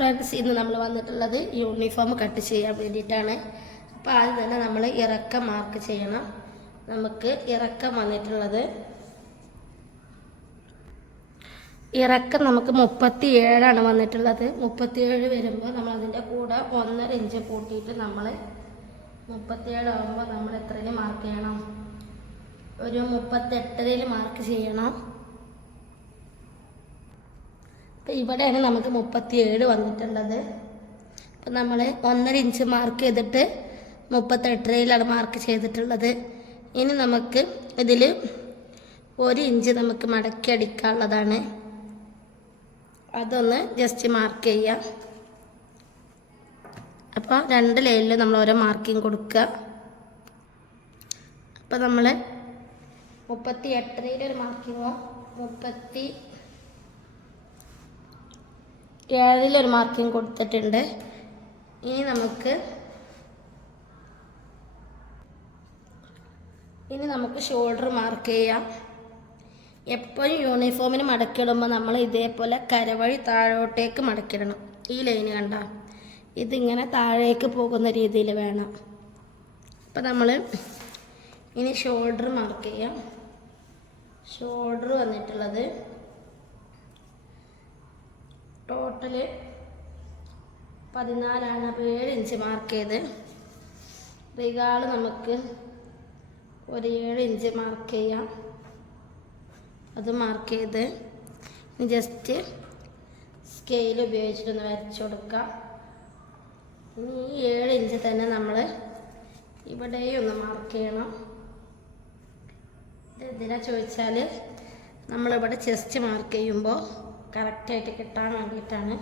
Friends, ഇന്ന് നമ്മൾ വന്നിട്ടുള്ളത് യൂണിഫോം കട്ട് ചെയ്യാൻ വേണ്ടിയിട്ടാണ്. അപ്പോൾ ആദ്യം തന്നെ നമ്മൾ ഇറക്കം മാർക്ക് ചെയ്യണം. നമുക്ക് ഇറക്കം വന്നിട്ടുള്ളത് നമുക്ക് 37 വന്നിട്ടുള്ളത്. 37 വരുമ്പോൾ നമ്മൾ അതിൻ്റെ കൂടെ 1.5 ഇഞ്ച് കൂട്ടിയിട്ട് നമ്മൾ 37 ആകുമ്പോൾ നമ്മൾ എത്രയിൽ മാർക്ക് ചെയ്യണം? ഒരു 38 മാർക്ക് ചെയ്യണം. അപ്പോൾ ഇവിടെയാണ് നമുക്ക് 37 വന്നിട്ടുള്ളത്. അപ്പം നമ്മൾ 1.5 ഇഞ്ച് മാർക്ക് ചെയ്തിട്ട് 38 മാർക്ക് ചെയ്തിട്ടുള്ളത്. ഇനി നമുക്ക് ഇതിൽ 1 ഇഞ്ച് നമുക്ക് മടക്കി അടിക്കാനുള്ളതാണ്. അതൊന്ന് ജസ്റ്റ് മാർക്ക് ചെയ്യുക. അപ്പോൾ 2 ലൈനിൽ നമ്മൾ ഓരോ മാർക്കിങ് കൊടുക്കുക. അപ്പോൾ നമ്മൾ 38 ഒരു മാർക്കിങ്ങോ 37 ഒരു മാർക്കിങ് കൊടുത്തിട്ടുണ്ട്. ഇനി നമുക്ക് ഷോൾഡർ മാർക്ക് ചെയ്യാം. എപ്പോഴും യൂണിഫോമിന് മടക്കിയിടുമ്പോൾ നമ്മൾ ഇതേപോലെ കരവഴി താഴോട്ടേക്ക് മടക്കിയിടണം. ഈ ലൈന് കണ്ട, ഇതിങ്ങനെ താഴേക്ക് പോകുന്ന രീതിയിൽ വേണം. അപ്പം നമ്മൾ ഇനി ഷോൾഡർ മാർക്ക് ചെയ്യാം. ഷോൾഡർ വന്നിട്ടുള്ളത് ടോട്ടല് 14 അപ്പോൾ 7 ഇഞ്ച് മാർക്ക് ചെയ്ത്. റിഗാൾ നമുക്ക് ഒരു 7 ഇഞ്ച് മാർക്ക് ചെയ്യാം. അത് മാർക്ക് ചെയ്ത് ജസ്റ്റ് സ്കെയിൽ ഉപയോഗിച്ചിട്ടൊന്ന് വരച്ചു കൊടുക്കാം. ഇനി ഈ 7 ഇഞ്ച് തന്നെ നമ്മൾ ഇവിടെയും ഒന്ന് മാർക്ക് ചെയ്യണം. എന്തിനാ ചോദിച്ചാൽ നമ്മളിവിടെ ചെസ്റ്റ് മാർക്ക് ചെയ്യുമ്പോൾ കറക്റ്റായിട്ട് കിട്ടാൻ വേണ്ടിയിട്ടാണ്.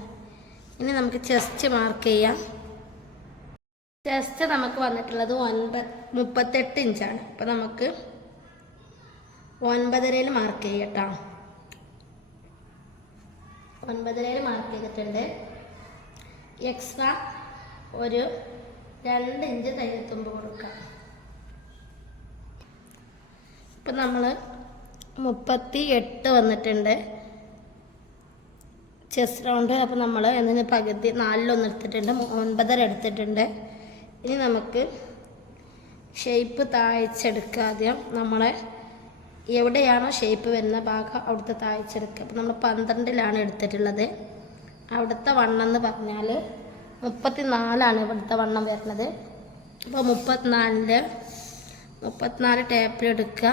ഇനി നമുക്ക് ചെസ്റ്റ് മാർക്ക് ചെയ്യാം. ചെസ്റ്റ് നമുക്ക് വന്നിട്ടുള്ളത് 38 ഇഞ്ചാണ്. അപ്പോൾ നമുക്ക് 9.5 മാർക്ക് ചെയ്യട്ടോ. 9.5 മാർക്ക് ചെയ്തിട്ടുണ്ട്. എക്സ്ട്രാ ഒരു 2 ഇഞ്ച് തയ്യത്തുമ്പ് കൊടുക്കാം. ഇപ്പം നമ്മൾ 38 വന്നിട്ടുണ്ട് ചെസ്റ്റ് റൗണ്ട്. അപ്പോൾ നമ്മൾ എന്നതിന് പകുതി 4 എടുത്തിട്ടുണ്ട്, 9.5 എടുത്തിട്ടുണ്ട്. ഇനി നമുക്ക് ഷേപ്പ് താഴ്ചെടുക്കുക. ആദ്യം നമ്മളെ എവിടെയാണോ ഷേപ്പ് വരുന്ന ഭാഗം അവിടുത്തെ താഴ്ചെടുക്കുക. അപ്പോൾ നമ്മൾ 12 എടുത്തിട്ടുള്ളത്. അവിടുത്തെ വണ്ണം എന്ന് പറഞ്ഞാൽ 34 ഇവിടുത്തെ വണ്ണം വരുന്നത്. അപ്പോൾ 34 ടേപ്പിൽ എടുക്കുക.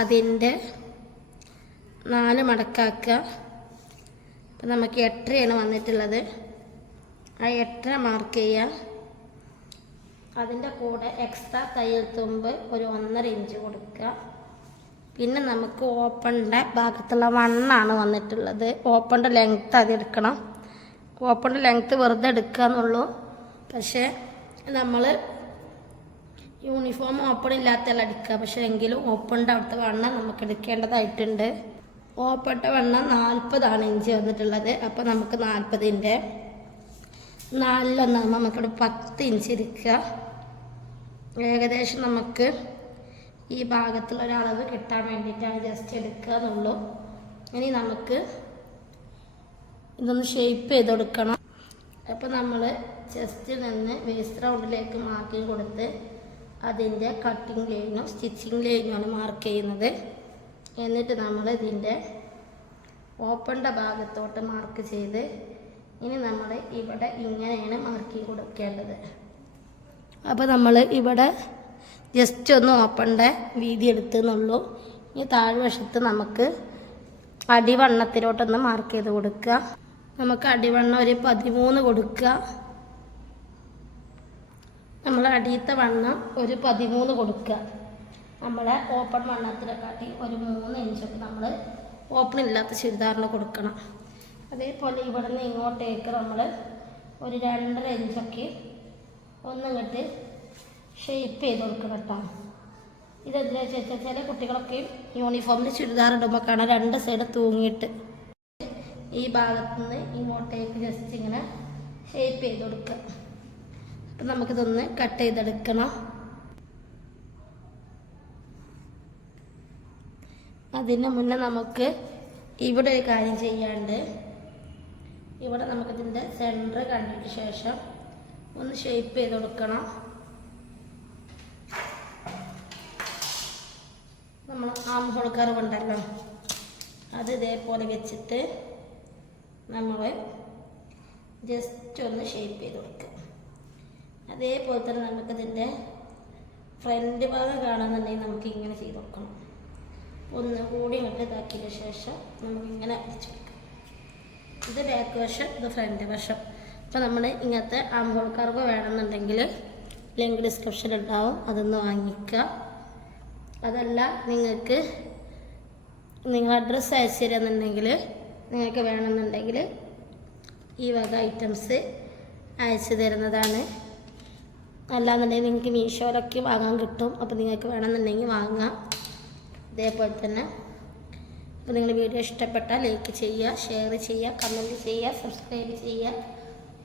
അതിൻ്റെ 4 മടക്കാക്കുക. അപ്പം നമുക്ക് 8 വന്നിട്ടുള്ളത്. ആ 8 മാർക്ക് ചെയ്യുക. അതിൻ്റെ കൂടെ എക്സ്ട്രാ തയ്യൽ തുമ്പ് ഒരു 1.5 ഇഞ്ച് കൊടുക്കുക. പിന്നെ നമുക്ക് ഓപ്പണിൻ്റെ ഭാഗത്തുള്ള വണ്ണാണ് വന്നിട്ടുള്ളത്. ഓപ്പണിൻ്റെ ലെങ്ത്ത് അത് എടുക്കണം. ഓപ്പണിൻ്റെ ലെങ്ത്ത് വെറുതെ എടുക്കുക എന്നുള്ളൂ. പക്ഷേ നമ്മൾ യൂണിഫോം ഓപ്പൺ ഇല്ലാത്തല്ല എടുക്കുക. പക്ഷേ എങ്കിലും ഓപ്പണിൻ്റെ അവിടുത്തെ വണ്ണം നമുക്ക് എടുക്കേണ്ടതായിട്ടുണ്ട്. ഓപ്പണിൻ്റെ വണ്ണം 40 ഇഞ്ച് വന്നിട്ടുള്ളത്. അപ്പോൾ നമുക്ക് 40ൻ്റെ 4 നമുക്കിവിടെ 10 ഇഞ്ച് ഇരിക്കുക. ഏകദേശം നമുക്ക് ഈ ഭാഗത്തുള്ള ഒരളവ് കിട്ടാൻ വേണ്ടിയിട്ടാണ് ജസ്റ്റ് എടുക്കുക എന്നുള്ളൂ. ഇനി നമുക്ക് ഇതൊന്ന് ഷേപ്പ് ചെയ്ത് കൊടുക്കണം. അപ്പോൾ നമ്മൾ ചെസ്റ്റിൽ നിന്ന് വേസ്റ്റ് റൗണ്ടിലേക്ക് മാർക്കിങ് കൊടുത്ത് അതിൻ്റെ കട്ടിങ് ലൈനും സ്റ്റിച്ചിങ് ലൈനുമാണ് മാർക്ക് ചെയ്യുന്നത്. എന്നിട്ട് നമ്മൾ ഇതിൻ്റെ ഓപ്പണിൻ്റെ ഭാഗത്തോട്ട് മാർക്ക് ചെയ്ത് ഇനി നമ്മൾ ഇവിടെ ഇങ്ങനെയാണ് മാർക്കിങ് കൊടുക്കേണ്ടത്. അപ്പോൾ നമ്മൾ ഇവിടെ ജസ്റ്റ് ഒന്ന് ഓപ്പണിൻ്റെ വീതി എടുത്തെന്നുള്ളൂ. ഇനി താഴ്വശത്ത് നമുക്ക് അടിവണ്ണത്തിലോട്ടൊന്ന് മാർക്ക് ചെയ്ത് കൊടുക്കുക. നമുക്ക് അടിവണ്ണം ഒരു 13 കൊടുക്കുക. നമ്മൾ അടിയത്തെ വണ്ണം ഒരു 13 കൊടുക്കുക. നമ്മളെ ഓപ്പൺ വണ്ണത്തിനെക്കാട്ടി ഒരു 3 ഇഞ്ചൊക്കെ നമ്മൾ ഓപ്പൺ ഇല്ലാത്ത ചുരിദാറിന് കൊടുക്കണം. അതേപോലെ ഇവിടെ നിന്ന് ഇങ്ങോട്ടേക്ക് നമ്മൾ ഒരു 2.5 ഇഞ്ചൊക്കെ ഒന്നിങ്ങോട്ട് ഷേപ്പ് ചെയ്ത് കൊടുക്കണം കേട്ടോ. ഇതെന്തിനാ വെച്ചാൽ ചില കുട്ടികളൊക്കെ യൂണിഫോമിൻ്റെ ചുരിദാർ ഇടുമ്പോൾ കാണാൻ 2 സൈഡ് തൂങ്ങിയിട്ട് ഈ ഭാഗത്തുനിന്ന് ഇങ്ങോട്ടേക്ക് ജസ്റ്റ് ഇങ്ങനെ ഷേപ്പ് ചെയ്ത് കൊടുക്കുക. അപ്പം നമുക്കിതൊന്ന് കട്ട് ചെയ്തെടുക്കണം. അതിന് മുന്നേ നമുക്ക് ഇവിടെ ഒരു കാര്യം ചെയ്യാണ്ട് ഇവിടെ നമുക്കിതിൻ്റെ സെൻറ്റർ കണ്ടതിന് ശേഷം ഒന്ന് ഷേപ്പ് ചെയ്ത് കൊടുക്കണം. നമ്മൾ ആം ഹോൾ കർവ് ഉണ്ടല്ലോ, അത് ഇതേപോലെ വെച്ചിട്ട് നമ്മൾ ജസ്റ്റ് ഒന്ന് ഷേപ്പ് ചെയ്ത് കൊടുക്കുക. അതേപോലെ തന്നെ നമുക്കിതിൻ്റെ ഫ്രണ്ട് ഭാഗം കാണുന്നുണ്ടെങ്കിൽ നമുക്ക് ഇങ്ങനെ ചെയ്ത് കൊടുക്കണം. ഒന്ന് കൂടി ഇങ്ങോട്ട് ഇതാക്കിയതിന് ശേഷം നമുക്കിങ്ങനെ വെച്ച് കൊടുക്കാം. ഇത് ബാക്ക് വശം, ഇത് ഫ്രണ്ട് വശം. അപ്പോൾ നമ്മൾ ഇങ്ങനത്തെ ആം ഹോൾ കർവ് വേണമെന്നുണ്ടെങ്കിൽ ലിങ്ക് ഡിസ്ക്രിപ്ഷൻ ഉണ്ടാവും, അതൊന്ന് വാങ്ങിക്കുക. അതല്ല നിങ്ങൾക്ക് നിങ്ങൾ അഡ്രസ്സ് അയച്ചു തരാമെന്നുണ്ടെങ്കിൽ നിങ്ങൾക്ക് വേണമെന്നുണ്ടെങ്കിൽ ഈ വക ഐറ്റംസ് അയച്ചു തരുന്നതാണ്. അല്ലാന്നുണ്ടെങ്കിൽ നിങ്ങൾക്ക് മീഷോയിലൊക്കെ വാങ്ങാൻ കിട്ടും. അപ്പോൾ നിങ്ങൾക്ക് വേണമെന്നുണ്ടെങ്കിൽ വാങ്ങാം. ഇതേപോലെ തന്നെ അപ്പോൾ നിങ്ങൾ വീഡിയോ ഇഷ്ടപ്പെട്ടാൽ ലൈക്ക് ചെയ്യുക, ഷെയർ ചെയ്യുക, കമൻറ്റ് ചെയ്യുക, സബ്സ്ക്രൈബ് ചെയ്യുക.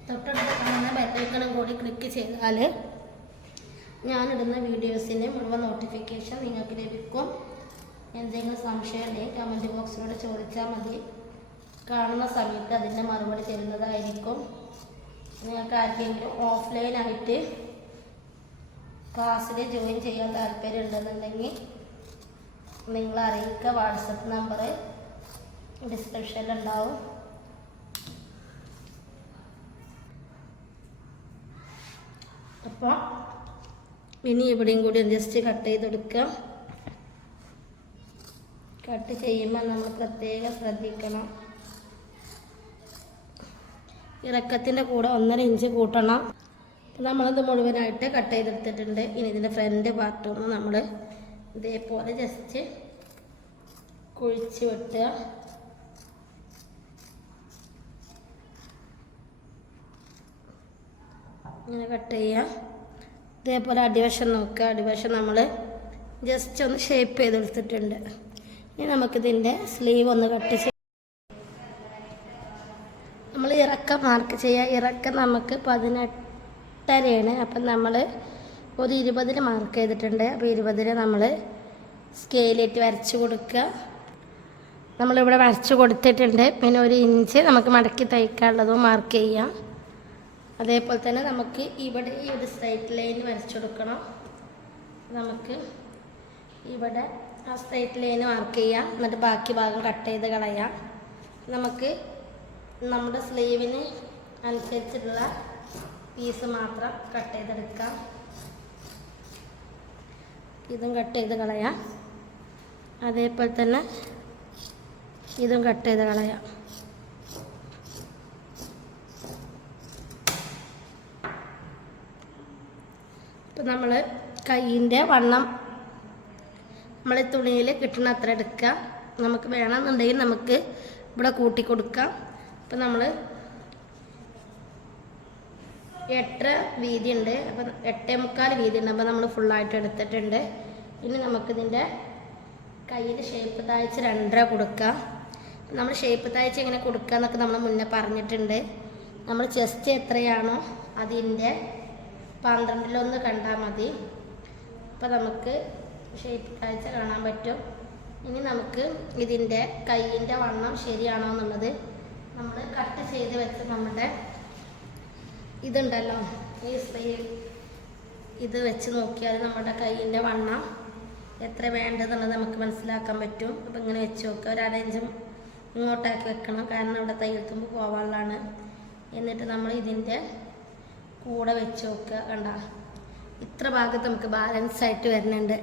തൊട്ടടുത്ത് കാണുന്ന ബെല്ലൈക്കണും കൂടി ക്ലിക്ക് ചെയ്താൽ ഞാനിടുന്ന വീഡിയോസിൻ്റെ മുഴുവൻ നോട്ടിഫിക്കേഷൻ നിങ്ങൾക്ക് ലഭിക്കും. എന്തെങ്കിലും സംശയം ഉണ്ടെങ്കിൽ കമൻറ്റ് ബോക്സിലൂടെ ചോദിച്ചാൽ മതി. കാണുന്ന സമയത്ത് അതിൻ്റെ മറുപടി തരുന്നതായിരിക്കും. നിങ്ങൾക്ക് ആർക്കെങ്കിലും ഓഫ്ലൈനായിട്ട് ക്ലാസ്സിൽ ജോയിൻ ചെയ്യാൻ താല്പര്യം ഉണ്ടെന്നുണ്ടെങ്കിൽ നിങ്ങൾ അറിയിക്കുക. വാട്സപ്പ് നമ്പർ ഡിസ്ക്രിപ്ഷനിലുണ്ടാവും. അപ്പോൾ ഇനി ഇവിടെയും കൂടി ജസ്റ്റ് കട്ട് ചെയ്തെടുക്കുക. കട്ട് ചെയ്യുമ്പോൾ നമ്മൾ പ്രത്യേകം ശ്രദ്ധിക്കണം. ഇറക്കത്തിൻ്റെ കൂടെ 1.5 ഇഞ്ച് കൂട്ടണം. നമ്മളത് മുഴുവനായിട്ട് കട്ട് ചെയ്തെടുത്തിട്ടുണ്ട്. ഇനി ഇതിൻ്റെ ഫ്രണ്ട് പാർട്ടൊന്ന് നമ്മൾ ഇതേപോലെ ജസ്റ്റ് കുഴിച്ച് വെട്ടുക. ഇങ്ങനെ കട്ട് ചെയ്യുക. ഇതേപോലെ അടിവശം നോക്കുക. അടിവശം നമ്മൾ ജസ്റ്റ് ഒന്ന് ഷേപ്പ് ചെയ്തെടുത്തിട്ടുണ്ട്. ഇനി നമുക്കിതിൻ്റെ സ്ലീവ് ഒന്ന് കട്ട് ചെയ്യാം. നമ്മൾ ഇറക്കം മാർക്ക് ചെയ്യുക. ഇറക്കം നമുക്ക് 18.5 അപ്പം നമ്മൾ ഒരു 20 മാർക്ക് ചെയ്തിട്ടുണ്ട്. അപ്പോൾ 20 നമ്മൾ സ്കെയിലിട്ട് വരച്ച് കൊടുക്കുക. നമ്മളിവിടെ വരച്ച് കൊടുത്തിട്ടുണ്ട്. പിന്നെ 1 ഇഞ്ച് നമുക്ക് മടക്കി തയ്ക്കാനുള്ളതും മാർക്ക് ചെയ്യാം. അതേപോലെ തന്നെ നമുക്ക് ഇവിടെ ഈ ഒരു സ്ട്രൈറ്റ് ലൈൻ വരച്ചു കൊടുക്കണം. നമുക്ക് ഇവിടെ ആ സ്ട്രൈറ്റ് ലൈൻ മാർക്ക് ചെയ്യാം. എന്നിട്ട് ബാക്കി ഭാഗം കട്ട് ചെയ്ത് കളയാം. നമുക്ക് നമ്മുടെ സ്ലീവിന് അനുസരിച്ചിട്ടുള്ള പീസ് മാത്രം കട്ട് ചെയ്തെടുക്കാം. ഇതും കട്ട് ചെയ്ത് കളയാം. അതേപോലെ തന്നെ ഇതും കട്ട് ചെയ്ത് കളയാം. ഇപ്പം നമ്മൾ കയ്യിൻ്റെ വണ്ണം നമ്മൾ തുണിയിൽ കിട്ടുന്ന അത്ര എടുക്കുക. നമുക്ക് വേണമെന്നുണ്ടെങ്കിൽ നമുക്ക് ഇവിടെ കൂട്ടി കൊടുക്കാം. അപ്പം നമ്മൾ 8.5 വീതി ഉണ്ട്. അപ്പം 8.25 വീതി ഉണ്ട്. അപ്പോൾ നമ്മൾ ഫുള്ളായിട്ട് എടുത്തിട്ടുണ്ട്. ഇനി നമുക്കിതിൻ്റെ കയ്യിൽ ഷേപ്പ് താഴ്ച 2.5 കൊടുക്കുക. നമ്മൾ ഷേപ്പ് താഴ്ച എങ്ങനെ കൊടുക്കുക എന്നൊക്കെ നമ്മൾ മുന്നേ പറഞ്ഞിട്ടുണ്ട്. നമ്മൾ ചെസ്റ്റ് എത്രയാണോ അതിൻ്റെ 12 കണ്ടാൽ മതി. അപ്പോൾ നമുക്ക് ഷേപ്പ് താഴ്ച കാണാൻ പറ്റും. ഇനി നമുക്ക് ഇതിൻ്റെ കയ്യിൻ്റെ വണ്ണം ശരിയാണോ എന്നുള്ളത് നമ്മൾ കട്ട് ചെയ്ത് വെച്ച് നമ്മുടെ ഇതുണ്ടല്ലോ, ഈ സ്ലീവ് ഇത് വെച്ച് നോക്കിയാൽ നമ്മുടെ കയ്യിൻ്റെ വണ്ണം എത്ര വേണ്ടതെന്നുള്ളത് നമുക്ക് മനസ്സിലാക്കാൻ പറ്റും. അപ്പോൾ ഇങ്ങനെ വെച്ച് നോക്കുക. 1/2 ഇഞ്ച് ഇങ്ങോട്ടാക്കി വെക്കണം, കാരണം ഇവിടെ തയ്യൽത്തുമ്പ് പോവാനുള്ളതാണ്. എന്നിട്ട് നമ്മൾ ഇതിൻ്റെ കൂടെ വെച്ച് നോക്കുക. കണ്ട ഇത്ര ഭാഗത്ത് നമുക്ക് ബാലൻസ് ആയിട്ട് വരുന്നുണ്ട്.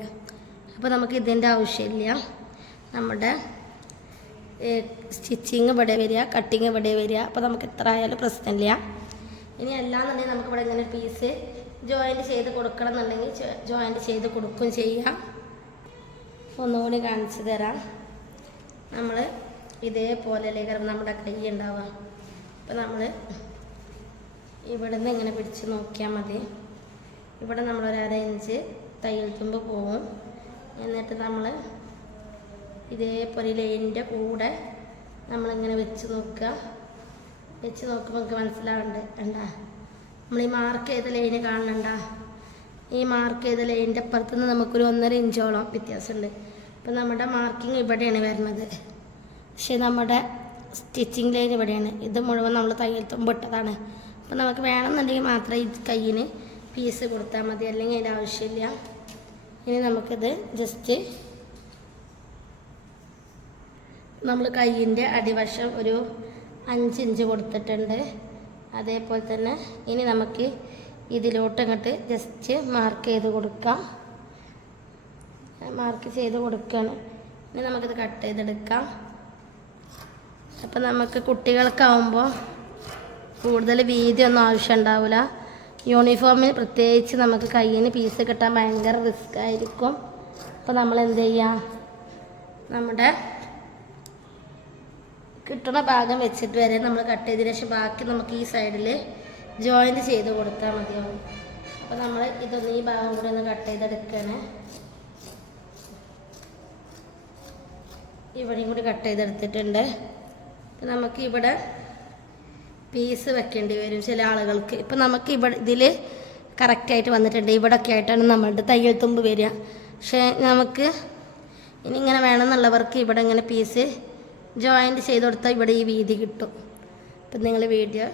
അപ്പോൾ നമുക്ക് ഇതിൻ്റെ ആവശ്യമില്ല. നമ്മുടെ സ്റ്റിച്ചിങ് ഇവിടെ വരിക, കട്ടിങ് ഇവിടെ വരിക. അപ്പോൾ നമുക്ക് ഇത്ര ആയാലും പ്രശ്നമില്ല. ഇനി അല്ലാന്നുണ്ടെങ്കിൽ നമുക്കിവിടെ ഇങ്ങനെ പീസ് ജോയിൻറ്റ് ചെയ്ത് കൊടുക്കണം എന്നുണ്ടെങ്കിൽ ജോയിൻറ്റ് ചെയ്ത് കൊടുക്കുകയും ചെയ്യാം. ഒന്നുകൂടി കാണിച്ചു തരാം. നമ്മൾ ഇതേപോലെ ലേഖനം നമ്മുടെ കൈ ഉണ്ടാവുക. അപ്പോൾ നമ്മൾ ഇവിടെ നിന്ന് ഇങ്ങനെ പിടിച്ച് നോക്കിയാൽ മതി. ഇവിടെ നമ്മൾ 1/2 ഇഞ്ച് തയ്യൽ തുമ്പ് പോവും. എന്നിട്ട് നമ്മൾ ഇതേപോലെ ലൈനിൻ്റെ കൂടെ നമ്മളിങ്ങനെ വെച്ച് നോക്കുക. വെച്ച് നോക്കുമ്പോൾ നമുക്ക് മനസ്സിലാവുന്നുണ്ട്. കണ്ടാ നമ്മൾ ഈ മാർക്ക് ചെയ്ത ലൈന് കാണണ്ട. ഈ മാർക്ക് ചെയ്ത ലൈനിൻ്റെ അപ്പുറത്തുനിന്ന് നമുക്കൊരു 1.5 ഇഞ്ചോളം വ്യത്യാസമുണ്ട്. അപ്പം നമ്മുടെ മാർക്കിങ് ഇവിടെയാണ് വരുന്നത്. പക്ഷെ നമ്മുടെ സ്റ്റിച്ചിങ് ലൈൻ ഇവിടെയാണ്. ഇത് മുഴുവൻ നമ്മൾ തയ്യൽ തുമ്പ് ഇട്ടതാണ്. അപ്പോൾ നമുക്ക് വേണമെന്നുണ്ടെങ്കിൽ മാത്രമേ ഈ കയ്യിന് പീസ് കൊടുത്താൽ മതി, അല്ലെങ്കിൽ അതിൻ്റെ ആവശ്യമില്ല. ഇനി നമുക്കിത് ജസ്റ്റ് നമ്മൾ കയ്യിൻ്റെ അടിവശം ഒരു 5 ഇഞ്ച് കൊടുത്തിട്ടുണ്ട്. അതേപോലെ തന്നെ ഇനി നമുക്ക് ഇതിലോട്ട് ഇങ്ങോട്ട് ജസ്റ്റ് മാർക്ക് ചെയ്ത് കൊടുക്കാം. മാർക്ക് ചെയ്ത് കൊടുക്കുകയാണ്. ഇനി നമുക്കിത് കട്ട് ചെയ്തെടുക്കാം. അപ്പം നമുക്ക് കുട്ടികൾക്കാവുമ്പോൾ കൂടുതൽ വീതിയൊന്നും ആവശ്യം ഉണ്ടാവില്ല. യൂണിഫോമിന് പ്രത്യേകിച്ച് നമുക്ക് കയ്യിന് പീസ് കിട്ടാൻ ഭയങ്കര റിസ്ക് ആയിരിക്കും. അപ്പോൾ നമ്മൾ എന്ത് ചെയ്യുക, നമ്മുടെ കിട്ടുന്ന ഭാഗം വെച്ചിട്ട് വരെ നമ്മൾ കട്ട് ചെയ്തതിന് ശേഷം ബാക്കി നമുക്ക് ഈ സൈഡിൽ ജോയിൻറ്റ് ചെയ്ത് കൊടുത്താൽ മതിയാവും. അപ്പോൾ നമ്മൾ ഇതൊന്ന് ഈ ഭാഗം കൂടെ ഒന്ന് കട്ട് ചെയ്തെടുക്കുകയാണ്. ഇവിടെയും കൂടി കട്ട് ചെയ്തെടുത്തിട്ടുണ്ട്. അപ്പം നമുക്ക് ഇവിടെ പീസ് വെക്കേണ്ടി വരും ചില ആളുകൾക്ക്. ഇപ്പം നമുക്ക് ഇവിടെ ഇതിൽ കറക്റ്റായിട്ട് വന്നിട്ടുണ്ട്. ഇവിടെയൊക്കെ ആയിട്ടാണ് നമ്മളുടെ തയ്യൽ തുമ്പ് വരിക. പക്ഷേ നമുക്ക് ഇനി ഇങ്ങനെ വേണമെന്നുള്ളവർക്ക് ഇവിടെ ഇങ്ങനെ പീസ് ജോയിൻറ്റ് ചെയ്ത് കൊടുത്താൽ ഇവിടെ ഈ വീതി കിട്ടും. അപ്പം നിങ്ങൾ വീഡിയോ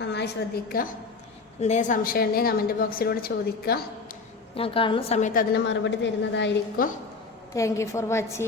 നന്നായി ശ്രദ്ധിക്കുക. എന്തെങ്കിലും സംശയം ഉണ്ടെങ്കിൽ കമൻറ്റ് ബോക്സിലൂടെ ചോദിക്കുക. ഞാൻ കാണുന്ന സമയത്ത് അതിന് മറുപടി തരുന്നതായിരിക്കും. Thank you for watching.